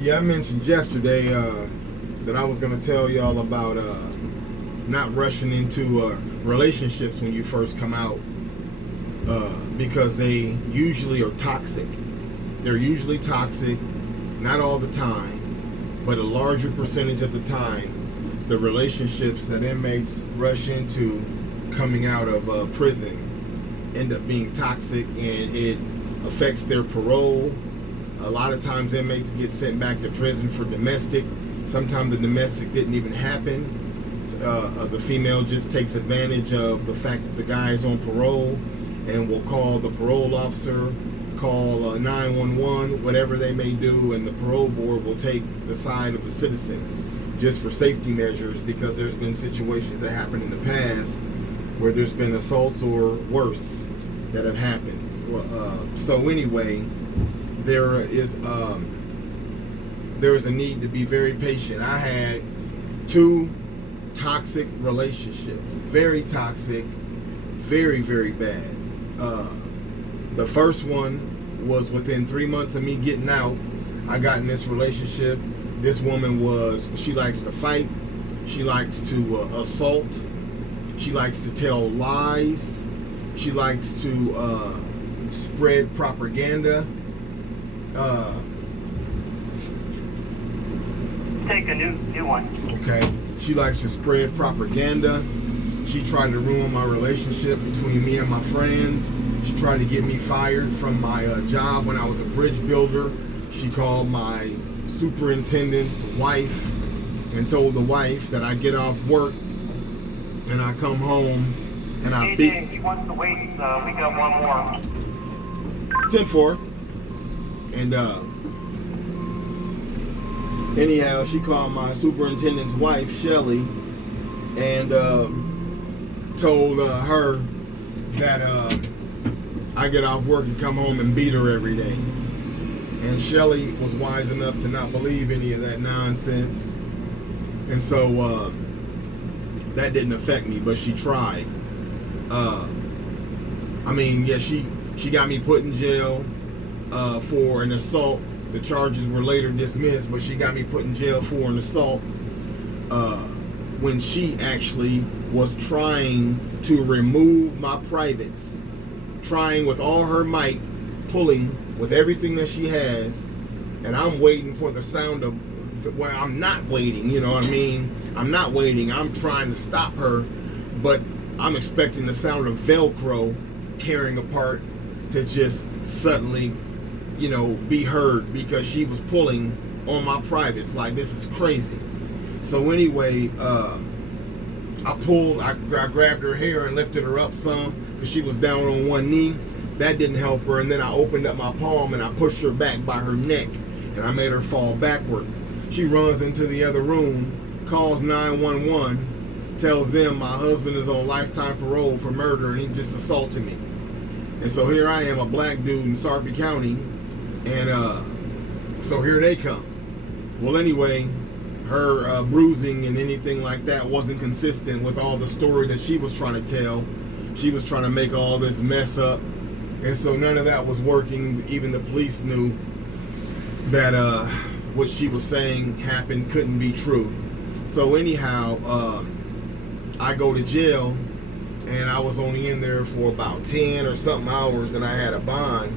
Yeah, I mentioned yesterday that I was going to tell y'all about not rushing into relationships when you first come out because they usually are toxic. They're usually toxic, not all the time, but a larger percentage of the time. The relationships that inmates rush into coming out of prison end up being toxic, and it affects their parole. A lot of times inmates get sent back to prison for domestic. Sometimes the domestic didn't even happen. The female just takes advantage of the fact that the guy is on parole and will call the parole officer, call 911, whatever they may do, and the parole board will take the side of the citizen just for safety measures, because there's been situations that happened in the past where there's been assaults or worse that have happened. So anyway, there is a need to be very patient. I had 2 toxic relationships, very toxic, very, very bad. The first one was within 3 months of me getting out. I got in this relationship. This woman she likes to fight. She likes to assault. She likes to tell lies. She likes to spread propaganda. Take a new one. Okay. She likes to spread propaganda. She tried to ruin my relationship between me and my friends. She tried to get me fired from my job when I was a bridge builder. She called my superintendent's wife and told the wife that I get off work and I come home and I beat. He wants to wait. We got one more. 10-4. And anyhow, she called my superintendent's wife, Shelly, and told her that I get off work and come home and beat her every day. And Shelly was wise enough to not believe any of that nonsense. And so that didn't affect me, but she tried. She got me put in jail for an assault. The charges were later dismissed, but she got me put in jail for an assault when she actually was trying to remove my privates, trying with all her might, pulling with everything that she has, and I'm waiting for the sound of, well, I'm not waiting, you know what I mean? I'm not waiting, I'm trying to stop her, but I'm expecting the sound of Velcro tearing apart to just suddenly, be heard, because she was pulling on my privates. Like, this is crazy. So anyway, I grabbed her hair and lifted her up some, because she was down on one knee. That didn't help her, and then I opened up my palm and I pushed her back by her neck, and I made her fall backward. She runs into the other room, calls 911, tells them my husband is on lifetime parole for murder and he just assaulted me. And so here I am, a black dude in Sarpy County, and so here they come. Well, anyway, her bruising and anything like that wasn't consistent with all the story that she was trying to tell. She was trying to make all this mess up. And so none of that was working. Even the police knew that what she was saying happened couldn't be true. So anyhow, I go to jail, and I was only in there for about 10 or something hours, and I had a bond.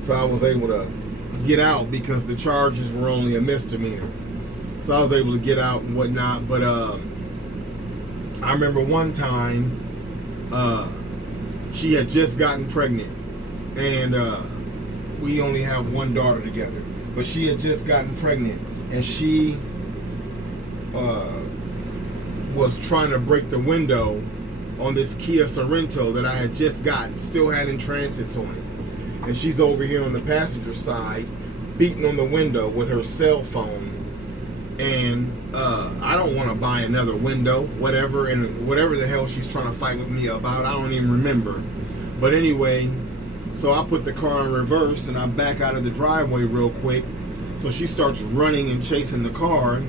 So I was able to get out because the charges were only a misdemeanor. So I was able to get out and whatnot. But I remember one time, she had just gotten pregnant, and we only have one daughter together, but she had just gotten pregnant, and she was trying to break the window on this Kia Sorento that I had just gotten, still had in transits on it, and she's over here on the passenger side beating on the window with her cell phone. And I don't want to buy another window, whatever the hell she's trying to fight with me about, I don't even remember. But anyway, so I put the car in reverse and I back out of the driveway real quick. So she starts running and chasing the car.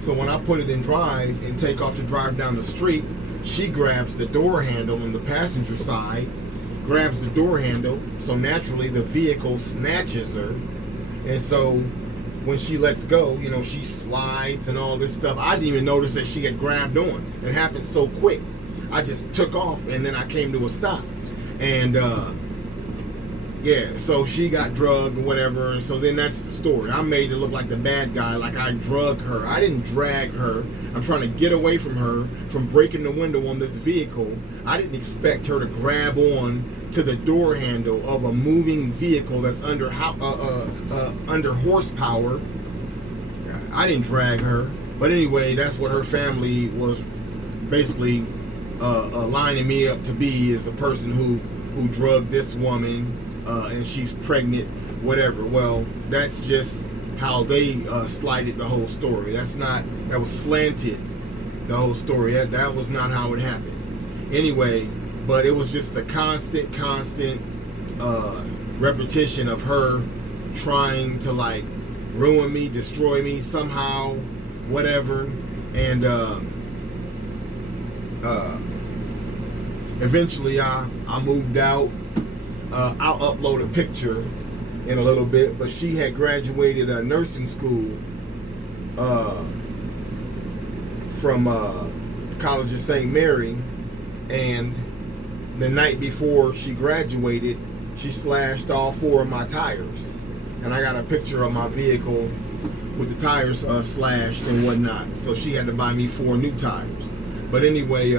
So when I put it in drive and take off to drive down the street, she grabs the door handle on the passenger side, grabs the door handle, so naturally the vehicle snatches her. And so when she lets go, you know, she slides and all this stuff. I didn't even notice that she had grabbed on. It happened so quick. I just took off, and then I came to a stop. And yeah, so she got drugged or whatever, and so then that's the story. I made it look like the bad guy, like I drugged her. I didn't drag her. I'm trying to get away from her, from breaking the window on this vehicle. I didn't expect her to grab on to the door handle of a moving vehicle that's under horsepower. I didn't drag her. But anyway, that's what her family was basically lining me up to be, is a person who drugged this woman, and she's pregnant, whatever. Well, that's just how they slighted the whole story. That was slanted, the whole story. That was not how it happened. Anyway, but it was just a constant repetition of her trying to like ruin me, destroy me somehow, whatever. And eventually I moved out. I'll upload a picture in a little bit, but she had graduated nursing school from College of St. Mary, and the night before she graduated, she slashed all 4 of my tires. And I got a picture of my vehicle with the tires slashed and whatnot. So she had to buy me 4 new tires. But anyway,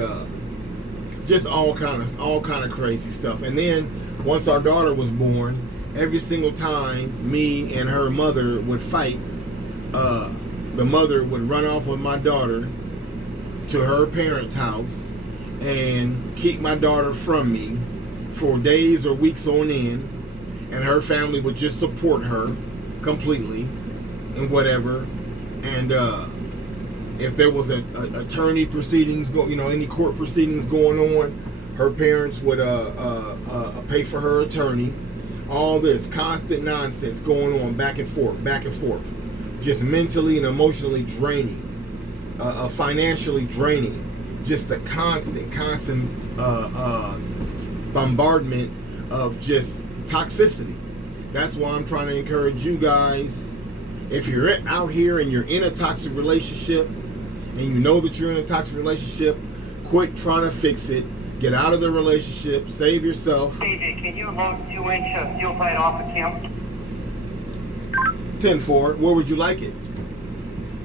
just all kind of crazy stuff. And then once our daughter was born, every single time me and her mother would fight, the mother would run off with my daughter to her parents' house and keep my daughter from me for days or weeks on end, and her family would just support her completely and whatever. And if there was a attorney proceedings any court proceedings going on, her parents would pay for her attorney. All this constant nonsense going on, back and forth, just mentally and emotionally draining, financially draining. Just a constant bombardment of just toxicity. That's why I'm trying to encourage you guys, if you're out here and you're in a toxic relationship and you know that you're in a toxic relationship, quit trying to fix it. Get out of the relationship. Save yourself. DJ, can you load 2-inch steel pipe off of Kim? 10-4. Where would you like it?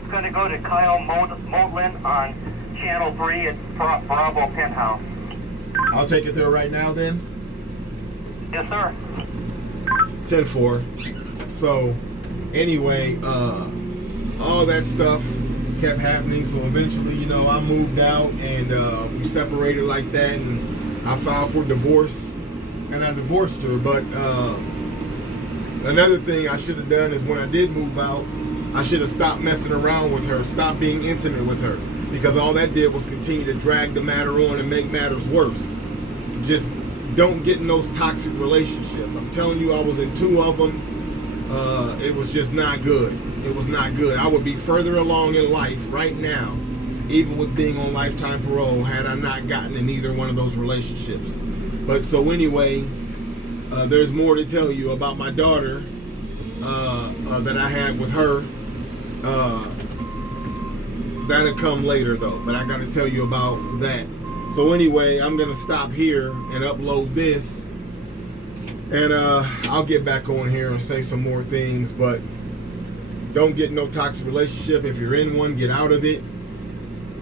It's going to go to Kyle Modlin on Channel 3 at Bravo Penthouse. I'll take it there right now then. Yes, sir. 10-4. So, anyway, all that stuff kept happening. So eventually, I moved out, and we separated like that, and I filed for divorce, and I divorced her. But another thing I should have done is when I did move out, I should have stopped messing around with her, stopped being intimate with her, because all that did was continue to drag the matter on and make matters worse. Just don't get in those toxic relationships. I'm telling you, I was in 2 of them. It was just not good. It was not good. I would be further along in life right now, even with being on lifetime parole, had I not gotten in either one of those relationships. But so anyway, there's more to tell you about my daughter that I had with her. That'll come later though, but I got to tell you about that. So anyway, I'm going to stop here and upload this, and I'll get back on here and say some more things. But don't get no toxic relationship. If you're in one, get out of it.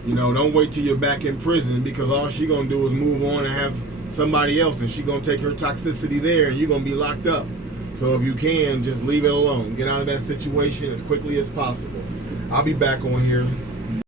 Don't wait till you're back in prison, because all she going to do is move on and have somebody else, and she going to take her toxicity there, and you're going to be locked up. So if you can, just leave it alone. Get out of that situation as quickly as possible. I'll be back on here.